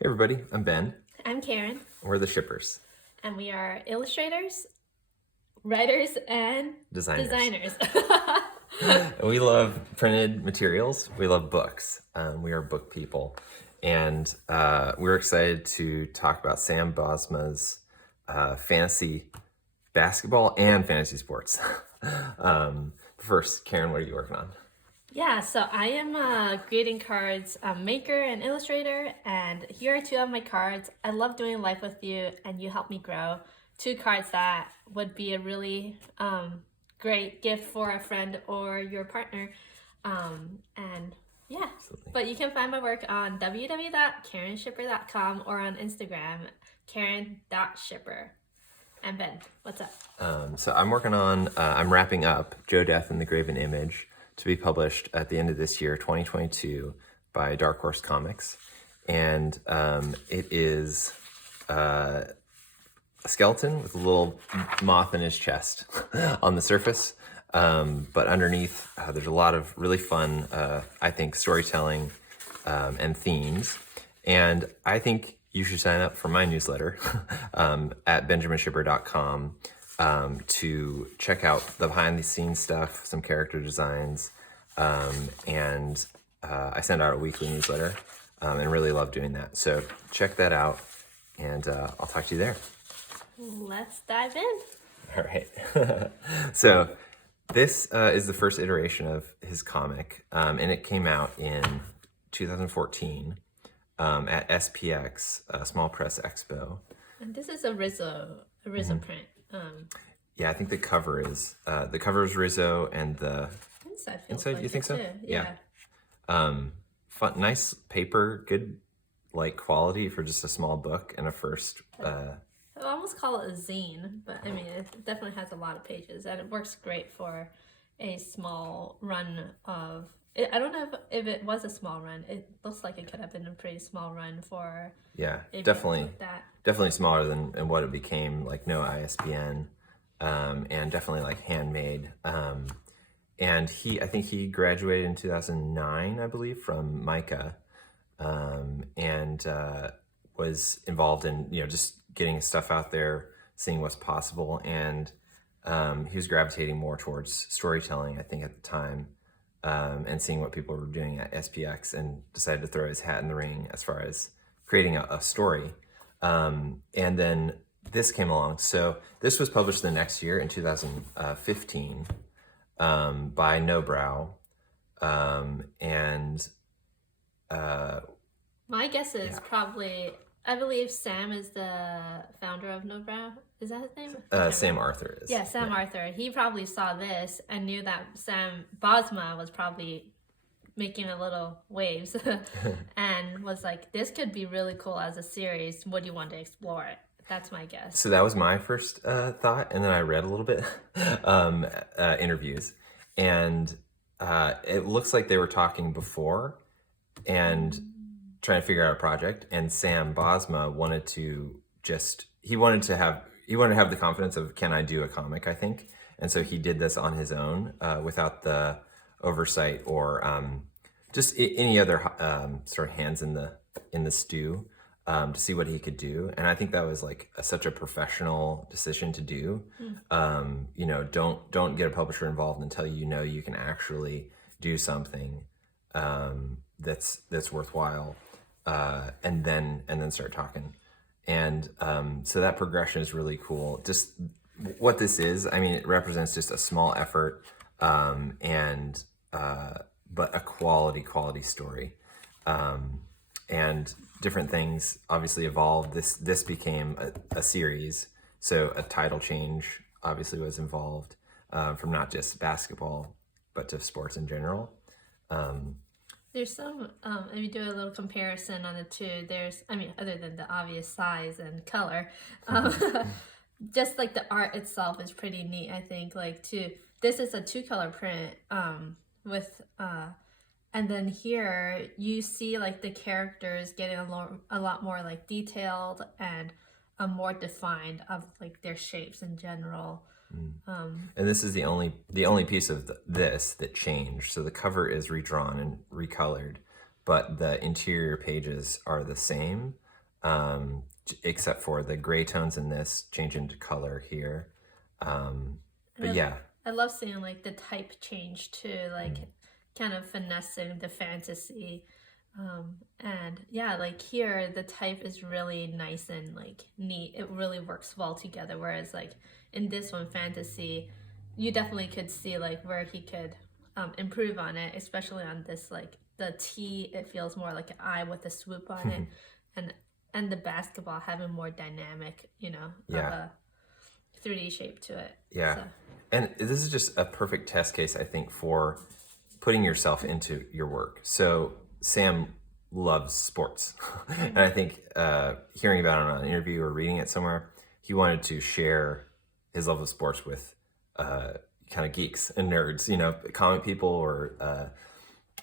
Hey everybody, I'm Ben. I'm Karen, We're the shippers. and we are illustrators, writers, and Designers. designers. We love printed materials. We love books. We are book people. And we're excited to talk about Sam Bosma's fantasy basketball and fantasy sports. First, Karen, what are you working on? Yeah, so I am a greeting cards maker and illustrator, and here are two of my cards. I love doing life with you, and you help me grow. Two cards that would be a really great gift for a friend or your partner. And yeah, Absolutely. but you can find my work on www.karenshipper.com or on Instagram, karen.shipper. And Ben, what's up? So I'm working on, I'm wrapping up Joe Death and the Graven Image to be published at the end of this year, 2022, by Dark Horse Comics. And it is a skeleton with a little moth in his chest on the surface. But underneath, there's a lot of really fun, I think, storytelling and themes. And I think you should sign up for my newsletter at benjaminshipper.com to check out the behind the scenes stuff, some character designs, and I send out a weekly newsletter and really love doing that. So check that out, and I'll talk to you there. Let's dive in. All right. So this is the first iteration of his comic, and it came out in 2014 at SPX, Small Press Expo. And this is a Rizzo print. Yeah, I think the cover is Rizzo, and the Inside you like think it so? too. Yeah. Fun, nice paper, good like quality for just a small book and a first. I almost call it a zine, but I mean it definitely has a lot of pages, and it works great for a small run of. I don't know if it was a small run. It looks like it could have been a pretty small run for. Yeah, a book definitely, like that. definitely smaller than what it became. Like no ISBN, and definitely like handmade. And I think he graduated in 2009, I believe, from Micah, and was involved in just getting his stuff out there, seeing what's possible, and he was gravitating more towards storytelling, I think, at the time, and seeing what people were doing at SPX, and decided to throw his hat in the ring as far as creating a story. And then this came along. So this was published the next year in 2015 by Nobrow, and My guess is probably. I believe Sam is the founder of Nobrow. Is that his name? Sam Arthur is. Yeah, Sam Arthur. He probably saw this and knew that Sam Bosma was probably making a little waves and was like, this could be really cool as a series. Would you want to explore it? That's my guess. So that was my first thought, and then I read a little bit interviews, and it looks like they were talking before and trying to figure out a project. And Sam Bosma wanted to have the confidence of, can I do a comic? I think, and so he did this on his own without the oversight or just any other sort of hands in the stew. To see what he could do, and I think that was like such a professional decision to do. Don't get a publisher involved until you can actually do something that's worthwhile, and then start talking. And so that progression is really cool. Just what this is, I mean, it represents just a small effort, and but a quality story. And different things obviously evolved. This became a series, so a title change obviously was involved, from not just basketball but to sports in general. There's some, if you do a little comparison on the two, other than the obvious size and color, just like the art itself is pretty neat, I think. This is a 2-color print, with, and then here you see like the characters getting a lot more like detailed and more defined of like their shapes in general. And this is the only piece of this that changed. So the cover is redrawn and recolored, but the interior pages are the same. except for the gray tones in this change into color here. But yeah. I love seeing like the type change too, like kind of finessing the fantasy. And yeah, like here the type is really nice and like neat. It really works well together. Whereas like in this one, fantasy, you definitely could see like where he could improve on it, especially on this like the T. It feels more like an I with a swoop on it, and the basketball having more dynamic, of a 3D shape to it. Yeah. So. And this is just a perfect test case, I think, for putting yourself into your work. So Sam loves sports. And I think hearing about it on an interview or reading it somewhere, he wanted to share his love of sports with kind of geeks and nerds, comic people or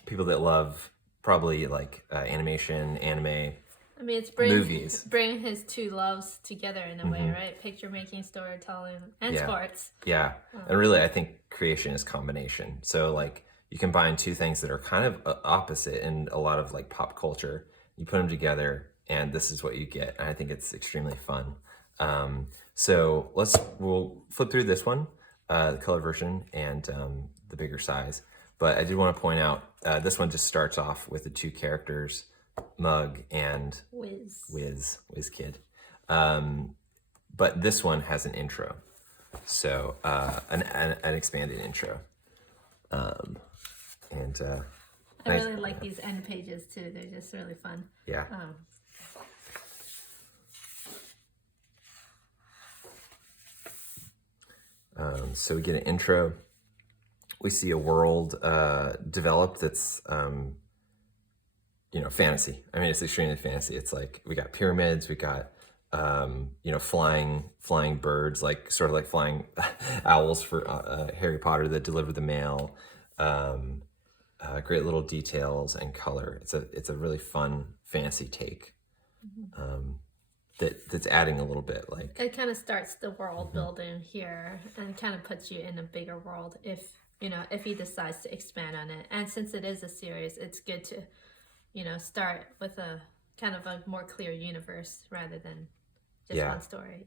people that love probably like animation, anime, I mean, it's movies. Bring his two loves together in a way, right? Picture making, storytelling, and sports. Yeah. And really, I think creation is combination. So like you combine two things that are kind of opposite in a lot of like pop culture. You put them together and this is what you get. And I think it's extremely fun. So we'll flip through this one, the color version and the bigger size. But I did want to point out, this one just starts off with the two characters, Mug and Wiz Kid. But this one has an intro. So an expanded intro. And I really like these end pages too. They're just really fun. Yeah. So we get an intro. We see a world developed that's fantasy. I mean, it's extremely fantasy. It's like we got pyramids, we got flying birds, like sort of like flying owls for Harry Potter that deliver the mail. Great little details and color. It's a really fun fantasy take. That's adding a little bit like it kind of starts the world building here and kind of puts you in a bigger world if he decides to expand on it. And since it is a series, it's good to start with a kind of a more clear universe rather than just one story.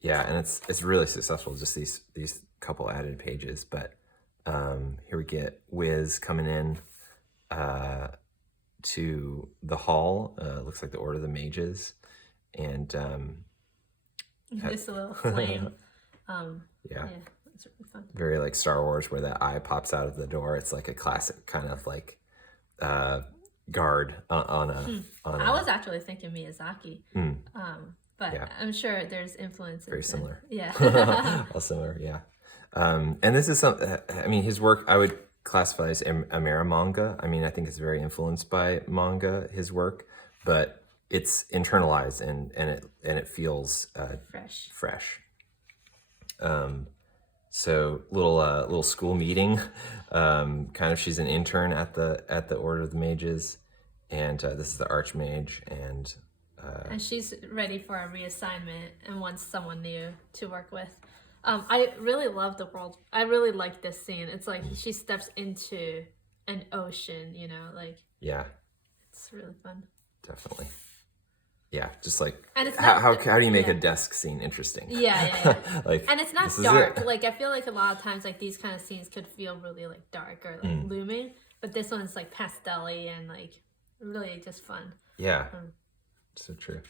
Yeah, and it's really successful, just these couple added pages. But here we get Wiz coming in to the hall. Looks like the Order of the Mages. And just a little flame. Yeah, it's really fun. Very like Star Wars, where that eye pops out of the door. It's like a classic kind of like guard on a. I was actually thinking Miyazaki, but I'm sure there's influences. Very similar. Yeah. All similar, yeah. And this is some. I mean, his work I would classify as Amera manga. I mean, I think it's very influenced by manga. His work, but it's internalized and it feels fresh. So little school meeting, kind of she's an intern at the Order of the Mages, and this is the Archmage, and she's ready for a reassignment and wants someone new to work with. I really love the world. I really like this scene. It's like she steps into an ocean, like it's really fun. Definitely. Yeah, just like and it's how do you make a desk scene interesting? Yeah. Like, and it's not dark. Like I feel like a lot of times like these kind of scenes could feel really like dark or like looming, but this one's like pastel-y and like really just fun. Yeah, so true.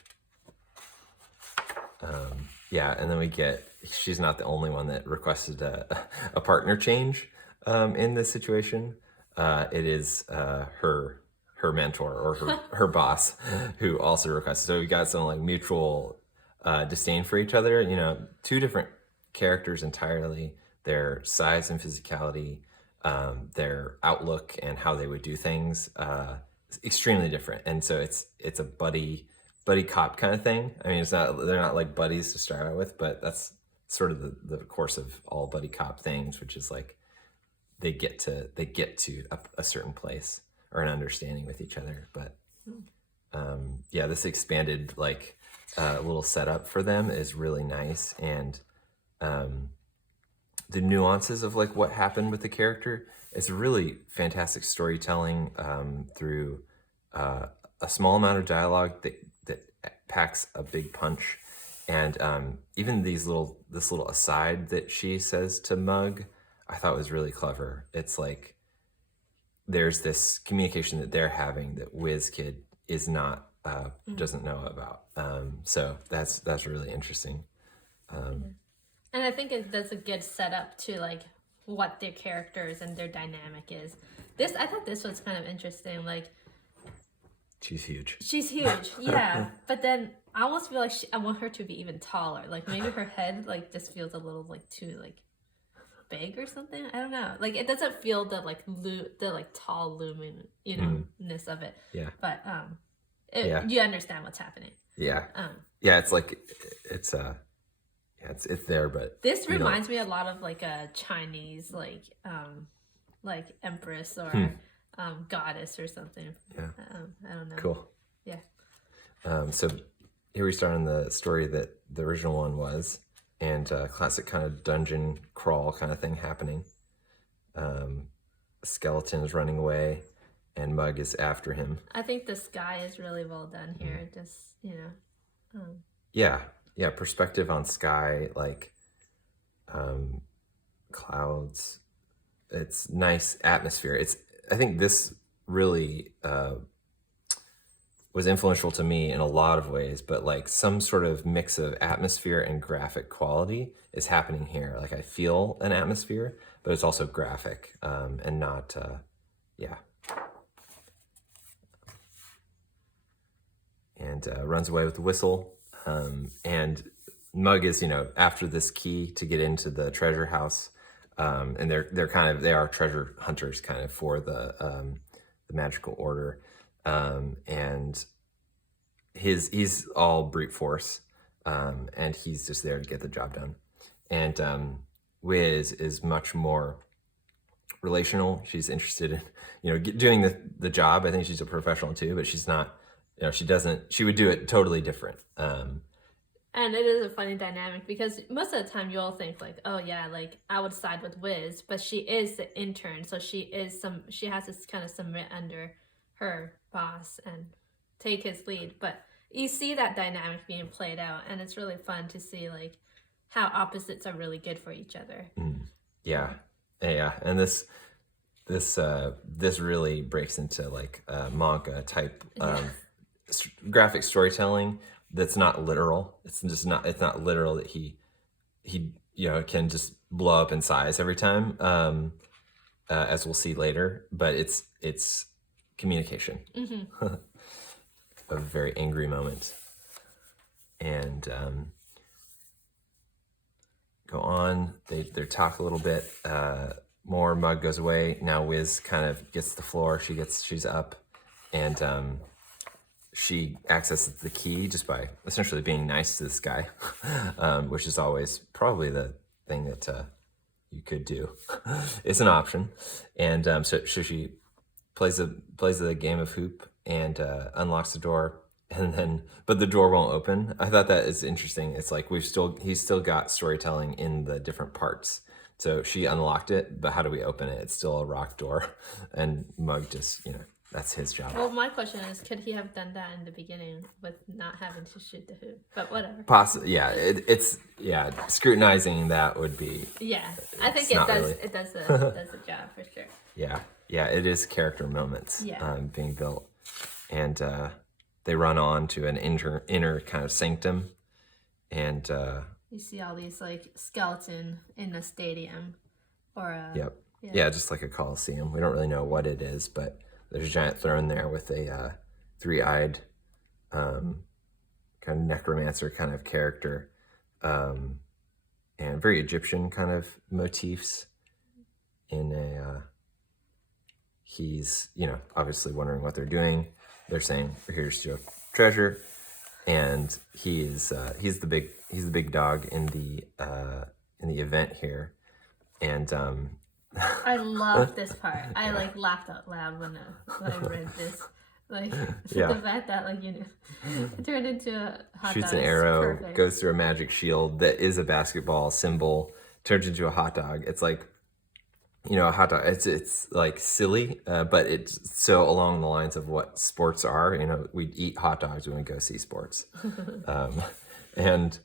And then she's not the only one that requested a partner change in this situation. It is her mentor or her boss who also requested. So we got some like mutual disdain for each other. Two different characters entirely. Their size and physicality, their outlook and how they would do things, extremely different. And so it's a buddy cop kind of thing. I mean, they're not like buddies to start out with, but that's sort of the course of all buddy cop things, which is like they get to a certain place or an understanding with each other. But this expanded like little setup for them is really nice, and the nuances of like what happened with the character, it's really fantastic storytelling through a small amount of dialogue that packs a big punch. And even this little aside that she says to Mug, I thought was really clever. It's like there's this communication that they're having that WizKid is not doesn't know about. So that's really interesting. And I think that's a good setup to like what their characters and their dynamic is. I thought this was kind of interesting. Like, she's huge. She's huge, yeah. But then I almost feel like I want her to be even taller. Like maybe her head like just feels a little like too like big or something. I don't know. Like it doesn't feel the like tall looming ness of it. Yeah. But you understand what's happening. Yeah. Yeah. It's like it's there, but this reminds me a lot of like a Chinese like empress or goddess or something. Yeah. I don't know. Cool. Yeah. So here we start on the story that the original one was, and classic kind of dungeon crawl kind of thing happening. A skeleton is running away, and Mug is after him. I think the sky is really well done here. Just Yeah, perspective on sky, like clouds. It's nice atmosphere. I think this really was influential to me in a lot of ways, but like some sort of mix of atmosphere and graphic quality is happening here. Like I feel an atmosphere, but it's also graphic and not, And runs away with the whistle. And Mug is, after this key to get into the treasure house. And they are treasure hunters kind of for the magical order. And he's all brute force, and he's just there to get the job done. And Wiz is much more relational. She's interested in doing the job. I think she's a professional too, but she's not. She would do it totally different. And it is a funny dynamic because most of the time you all think like, oh yeah, like I would side with Wiz, but she is the intern, so she has to kind of submit under her boss and take his lead. But you see that dynamic being played out, and it's really fun to see like how opposites are really good for each other. Yeah. And this really breaks into like manga type graphic storytelling. That's not literal. It's not literal that he can just blow up in size every time, as we'll see later. But it's communication. A very angry moment. And go on. They talk a little bit. More. Mug goes away. Now Wiz kind of gets the floor. She's up, and she accesses the key just by essentially being nice to this guy, which is always probably the thing that you could do. It's an option. And so she plays the game of hoop and unlocks the door, but the door won't open. I thought that is interesting. It's like he's still got storytelling in the different parts. So she unlocked it, but how do we open it? It's still a rock door, and Mug just that's his job. Well, my question is, could he have done that in the beginning with not having to shoot the hoop? But whatever. Possibly, yeah. It's scrutinizing that would be. Yeah, I think it does. Really. It does the job for sure. Yeah. It is character moments being built, and they run on to an inner kind of sanctum, and you see all these like skeleton in a stadium, or yeah, just like a coliseum. We don't really know what it is, but there's a giant throne there with a three-eyed kind of necromancer kind of character, and very Egyptian kind of motifs. He's obviously wondering what they're doing. They're saying we're here to steal treasure, and he's the big dog in the event here, and I love this part. I like laughed out loud when I read this. Like the fact that it turned into a hot dog. Shoots an arrow, goes through a magic shield that is a basketball symbol, turns into a hot dog. It's like a hot dog. It's like silly, but it's so along the lines of what sports are. We eat hot dogs when we go see sports, and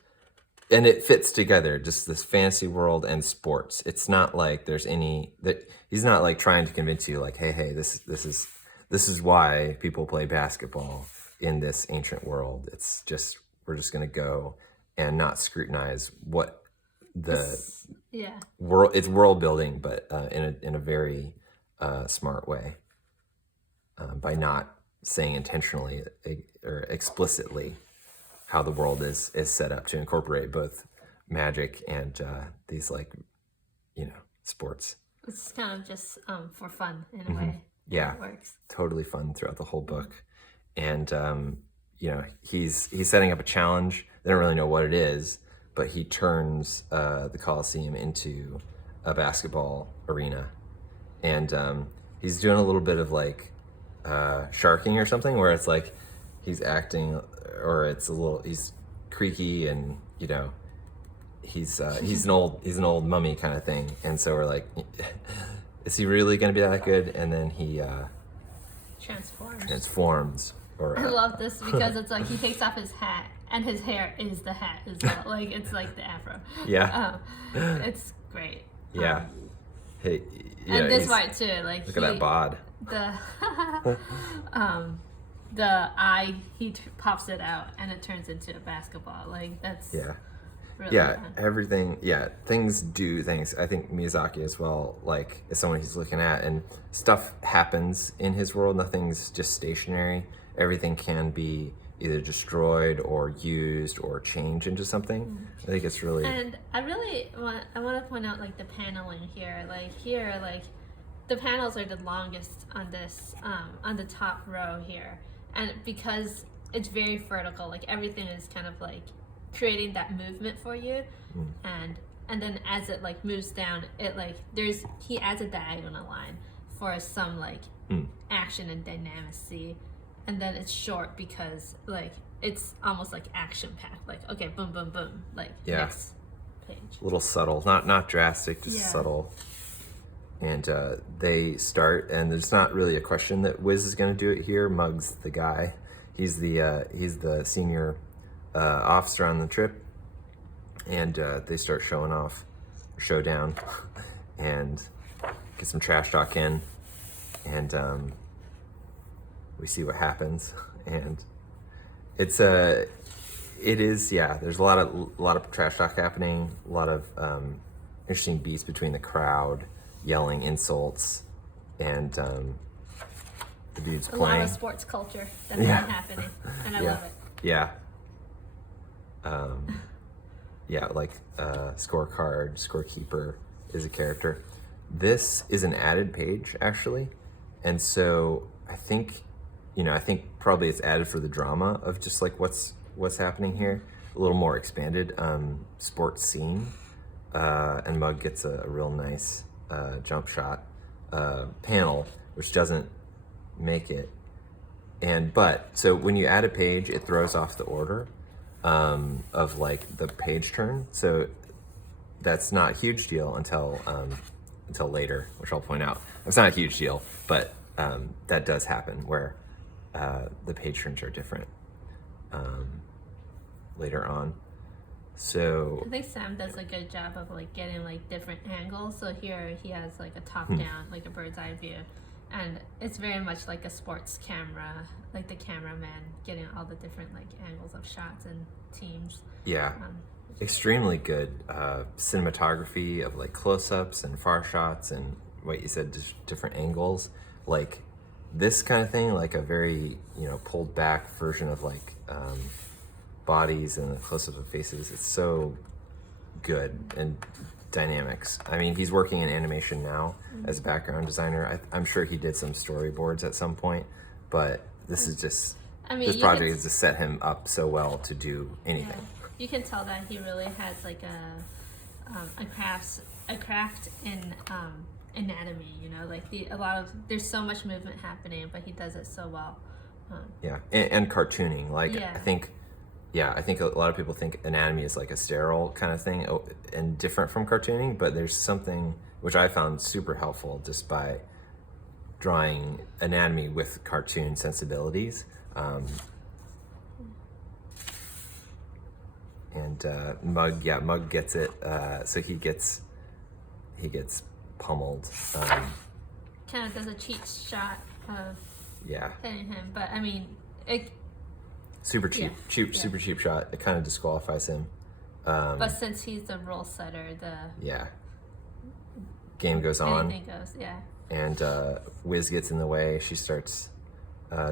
it fits together. Just this fantasy world and sports. It's not like there's any that he's not like trying to convince you like, hey, this is why people play basketball in this ancient world. It's just we're just gonna go and not scrutinize what the world. It's world building, but in a very smart way, by not saying intentionally or explicitly how the world is set up to incorporate both magic and these sports. It's kind of just for fun in a way. Yeah, it works. Totally fun throughout the whole book, and he's setting up a challenge. They don't really know what it is, but he turns the Colosseum into a basketball arena, and he's doing a little bit of like sharking or something, where it's like he's acting, or he's creaky, and he's an old mummy kind of thing, and so we're like, is he really going to be that good? And then he transforms. I love this because it's like he takes off his hat and his hair is the hat as well. Like it's like the afro. Yeah. It's great. Yeah. Hey. Yeah, and this part too, like look at that bod. The eye, he pops it out and it turns into a basketball. Like that's really fun. Everything. Yeah, things do things. I think Miyazaki as well. Like is someone he's looking at, and stuff happens in his world. Nothing's just stationary. Everything can be either destroyed or used or changed into something. I think it's really. And I want to point out like the paneling here. Like here, like the panels are the longest on this on the top row here, and because it's very vertical, like everything is kind of like creating that movement for you, and then as it like moves down, it like he adds a diagonal line for some like action and dynamicy. And then it's short because like it's almost like action packed. Like okay, boom, boom, boom. Like next page. A little subtle, not drastic, just subtle. And they start, and there's not really a question that Wiz is going to do it here. Mug's the guy. He's the senior officer on the trip, and they start showdown, and get some trash talk in, and we see what happens, and there's a lot of trash talk happening, a lot of interesting beats between the crowd, yelling insults, and the dudes playing. A lot of sports culture that's been happening, and I love it. Yeah. Like scorekeeper is a character. This is an added page actually, and so I think probably it's added for the drama of just like what's happening here, a little more expanded sports scene, and Mug gets a real nice jump shot panel, which doesn't make it, but so when you add a page, it throws off the order of like the page turn, so that's not a huge deal until later, which I'll point out. It's not a huge deal, but that does happen where the page turns are different later on. So I think Sam does a good job of like getting like different angles. So here he has like a top down, like a bird's eye view, and it's very much like a sports camera, like the cameraman getting all the different like angles of shots and teams. Extremely good cinematography of like close-ups and far shots and what you said, just different angles, like this kind of thing, like a very pulled back version of like bodies and the close-ups of faces. It's so good, and dynamics. I mean, he's working in animation now as a background designer. I'm sure he did some storyboards at some point, but this is just this project has just set him up so well to do anything. You can tell that he really has like a craft in anatomy. Like there's so much movement happening, but he does it so well. And cartooning. Like I think a lot of people think anatomy is like a sterile kind of thing and different from cartooning, but there's something which I found super helpful just by drawing anatomy with cartoon sensibilities. And Mug gets it. So he gets pummeled. Kind of does a cheat shot of Yeah. hitting him, but I mean, it, Super cheap, super cheap shot. It kind of disqualifies him. but since he's the rule setter, Yeah. Game goes on, anything goes. Yeah. and Wiz gets in the way. She starts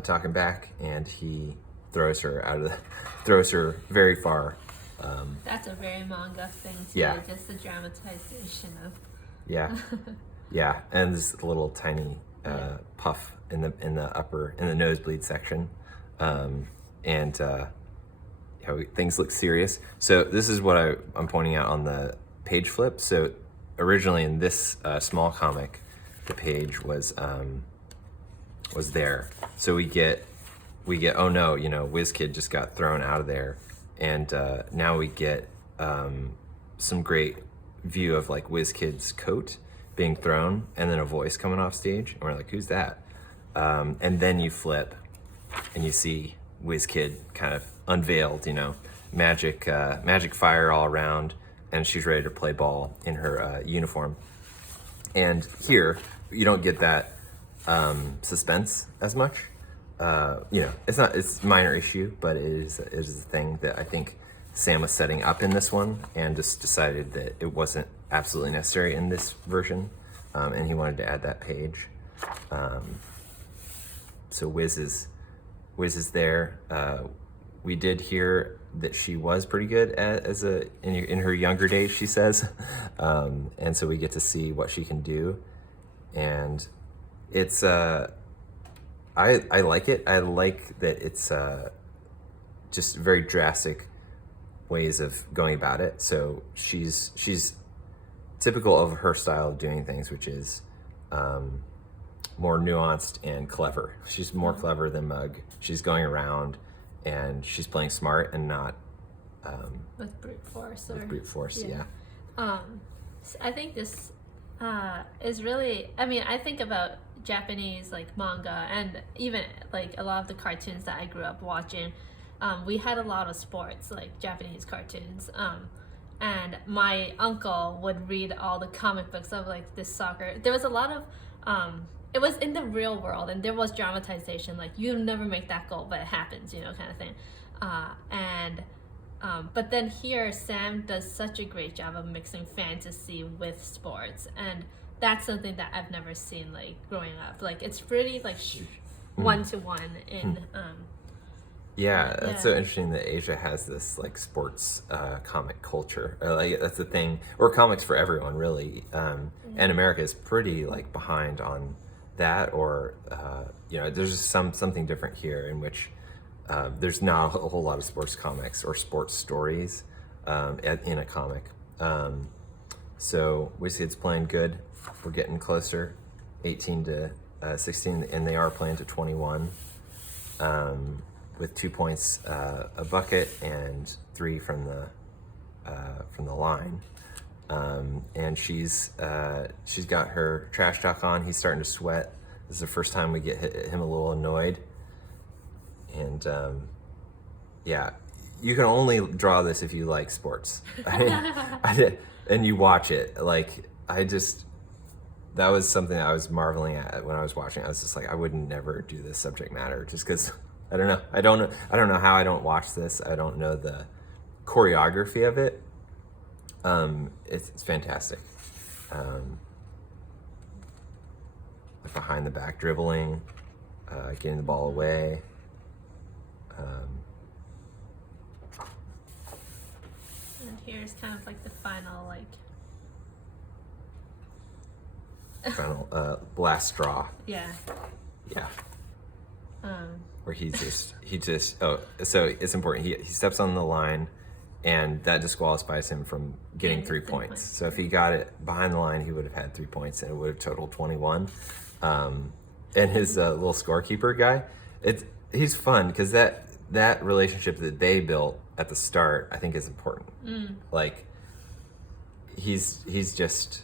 talking back, and he throws her very far. That's a very manga thing too. Yeah. Just the dramatization of. Yeah, yeah, and this little tiny puff in the nosebleed section, and things look serious. So this is what I'm pointing out on the page flip. So originally in this small comic, the page was there. So we get oh no, Wiz Kid just got thrown out of there, and now we get some great view of like Wiz Kid's coat being thrown, and then a voice coming off stage, and we're like, who's that? And then you flip, and you see Wiz Kid kind of unveiled, magic fire all around, and she's ready to play ball in her uniform. And here, you don't get that suspense as much. It's a minor issue, but it is a thing that I think Sam was setting up in this one, and just decided that it wasn't absolutely necessary in this version, and he wanted to add that page. So Wiz is there. We did hear that she was pretty good in her younger days, she says, and so we get to see what she can do, and it's I like it. I like that it's just very drastic ways of going about it. So she's typical of her style of doing things, which is more nuanced and clever. She's more clever than Mug. She's going around and she's playing smart and not With brute force. with brute force. Yeah. So I think this is really. I mean, I think about Japanese like manga and even like a lot of the cartoons that I grew up watching. We had a lot of sports, like Japanese cartoons. And my uncle would read all the comic books of like this soccer. There was a lot of, it was in the real world, and there was dramatization, like you never make that goal, but it happens, kind of thing. But then here, Sam does such a great job of mixing fantasy with sports, and that's something that I've never seen like growing up. Like it's pretty like one-to-one in. Yeah, that's so interesting that Asia has this like sports comic culture. Like that's the thing, or comics for everyone really. And America is pretty like behind on that, or there's just something different here in which there's not a whole lot of sports comics or sports stories in a comic. So Wiz Kid's playing good. We're getting closer, 18 to 16, and they are playing to 21. With 2 points a bucket and 3 from the line, and she's got her trash talk on. He's starting to sweat. This is the first time we get him a little annoyed, and you can only draw this if you like sports. And you watch it. Like that was something I was marveling at when I was watching. I was just like, I would never do this subject matter just because. I don't know. I don't know how I don't watch this. I don't know the choreography of it. It's fantastic. Like behind the back dribbling, getting the ball away. And here's kind of like the final last straw. Yeah. Yeah. Where he just so it's important. He steps on the line, and that disqualifies him from getting 3 points. So if he got it behind the line, he would have had 3 points, and it would have totaled 21. And his little scorekeeper guy, he's fun because that relationship that they built at the start, I think, is important. Like he's just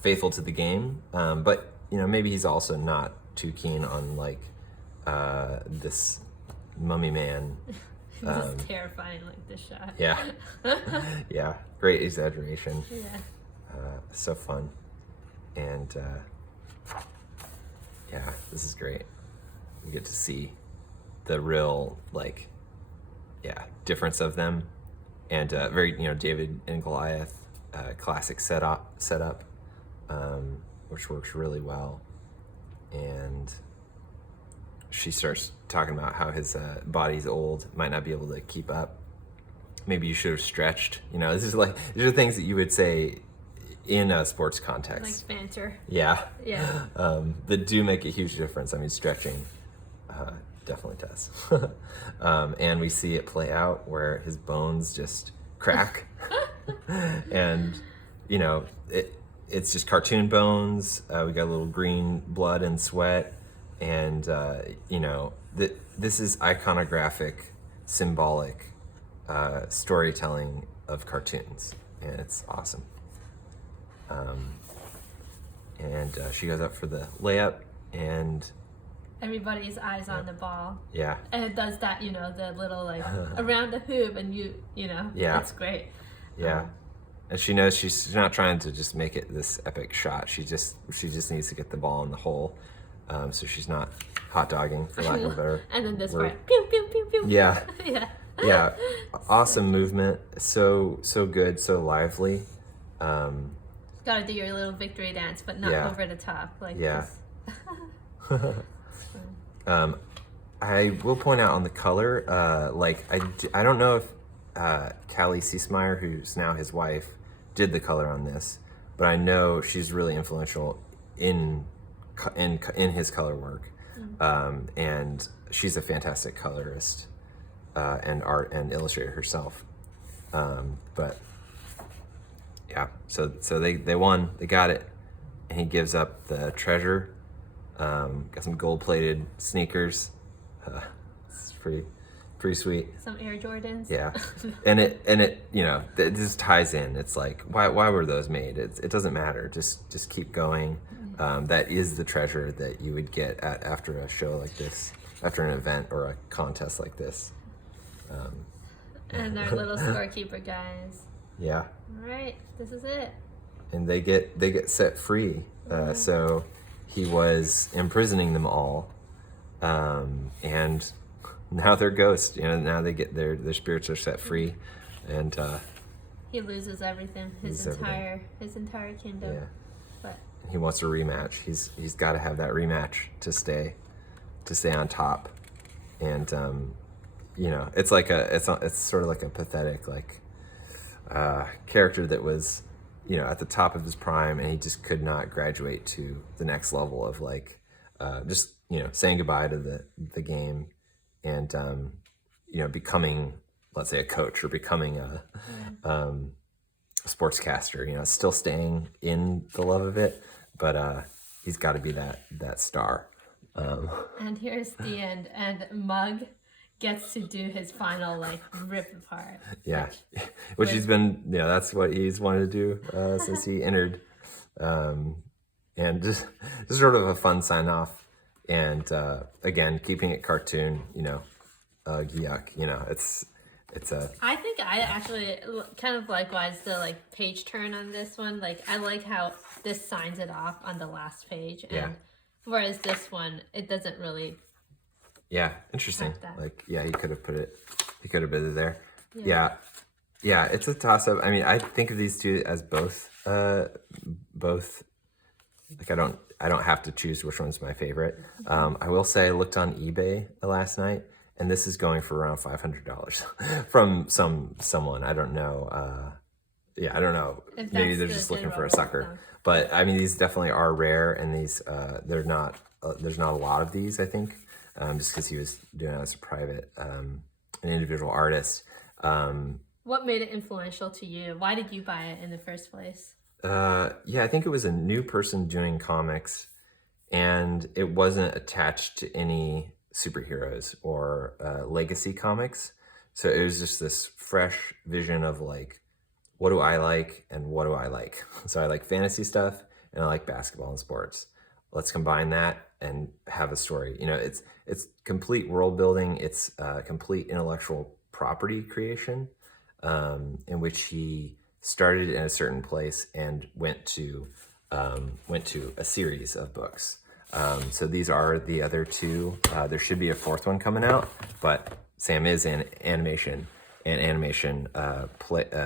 faithful to the game, but maybe he's also not too keen on like this mummy man. This is terrifying, like this shot. Yeah, yeah, great exaggeration. Yeah. So fun, and yeah, this is great. We get to see the real like difference of them, and very David and Goliath classic setup, which works really well. And she starts talking about how his body's old, might not be able to keep up. Maybe you should have stretched. These are things that you would say in a sports context. Like banter. Yeah. Yeah. That do make a huge difference. I mean, stretching definitely does. And we see it play out where his bones just crack. And, it's just cartoon bones. We got a little green blood and sweat. And, this is iconographic, symbolic storytelling of cartoons. And it's awesome. And she goes up for the layup, and everybody's eyes on the ball. Yeah. And it does that, the little like around the hoop, and Yeah. it's great. Yeah. And she knows she's not trying to just make it this epic shot. She just needs to get the ball in the hole. So she's not hot dogging, for lack of a better And then this word. part, pew pew pew pew. Yeah. Yeah. Yeah. Awesome movement. So good, so lively. Gotta do your little victory dance, but not Yeah. over the top. Like Yeah. this. I will point out on the color, I don't know if Callie Siesmeyer, who's now his wife, did the color on this, but I know she's really influential in his color work, and she's a fantastic colorist and art and illustrator herself. But yeah, so they won, they got it, and he gives up the treasure. Got some gold-plated sneakers. It's pretty sweet. Some Air Jordans. Yeah, and it it just ties in. It's like why were those made? It doesn't matter. Just keep going. That is the treasure that you would get after a show like this, after an event or a contest like this. And our little scorekeeper guys. Yeah. All right, this is it. And they get set free. So he was imprisoning them all, and now they're ghosts. Now they get their spirits are set free, and He loses everything. His entire kingdom. yeah, But he wants a rematch. He's got to have that rematch to stay on top, and it's like it's sort of like a pathetic character that was at the top of his prime, and he just could not graduate to the next level of just saying goodbye to the game, and becoming, let's say, a coach, or becoming a sportscaster. Still staying in the love of it, but he's got to be that star. and here's the end, and Mug gets to do his final rip apart. Yeah, which he's been. That's what he's wanted to do since he entered, and just sort of a fun sign off. And again, keeping it cartoon. Yuck. It's a. I think I actually kind of likewise the page turn on this one. I like how this signs it off on the last page, and Yeah. whereas this one it doesn't really. Yeah, interesting. Like that. He could have put it there. Yeah. It's a toss up. I mean, I think of these two as both. I don't have to choose which one's my favorite. I will say I looked on eBay last night, and this is going for around $500 from someone. I don't know. I don't know. If Maybe that's they're the just looking for general a sucker. rule, But I mean, these definitely are rare, and these they're not. There's not a lot of these, I think. Just because he was doing it as a private, an individual artist. What made it influential to you? Why did you buy it in the first place? I think it was a new person doing comics, and it wasn't attached to any superheroes or legacy comics. So it was just this fresh vision of what do I like and what do I like? So I like fantasy stuff and I like basketball and sports. Let's combine that and have a story. You know, it's complete world building. It's complete intellectual property creation, in which he started in a certain place and went to a series of books. So these are the other two. There should be a fourth one coming out, but Sam is in animation, and animation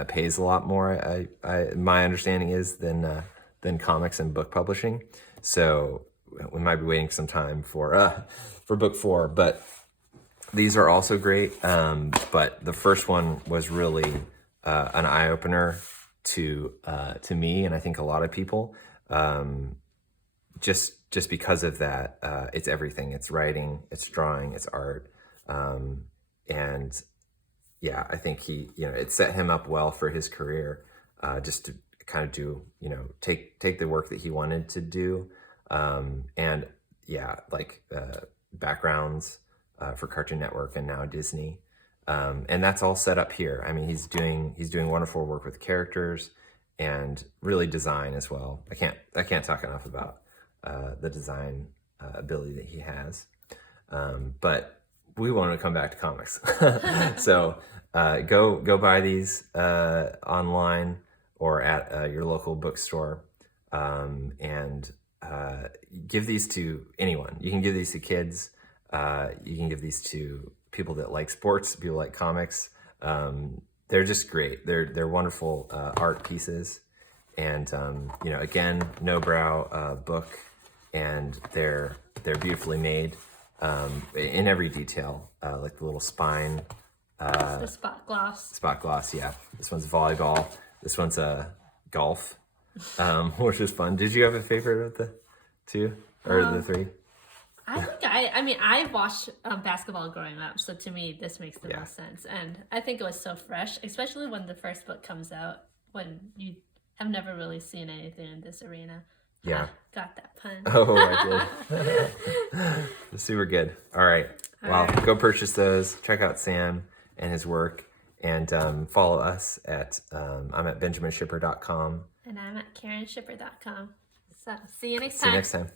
pays a lot more. My understanding is than comics and book publishing. So we might be waiting some time for book 4, but these are also great. But the first one was really an eye opener to me, and I think a lot of people. Just because of that, it's everything. It's writing, it's drawing, it's art, and yeah, I think it set him up well for his career, just to kind of do, take the work that he wanted to do, and yeah, like backgrounds for Cartoon Network and now Disney, and that's all set up here. I mean, he's doing wonderful work with characters and really design as well. I can't talk enough about the design ability that he has, but we want to come back to comics. So go buy these online or at your local bookstore, and give these to anyone. You can give these to kids. You can give these to people that like sports, people like comics. They're just great. They're wonderful art pieces, and again, Nobrow book, and they're beautifully made in every detail, like the little spine. The spot gloss. Spot gloss, yeah. This one's volleyball. This one's golf, which is fun. Did you have a favorite of the two or the three? I watched basketball growing up, so to me this makes the most sense, and I think it was so fresh, especially when the first book comes out, when you have never really seen anything in this arena. Yeah, got that pun. Oh, I did. Super good. All right. Go purchase those. Check out Sam and his work, and follow us at I'm at benjaminshipper.com. And I'm at karenshipper.com. So see you next time. See you next time.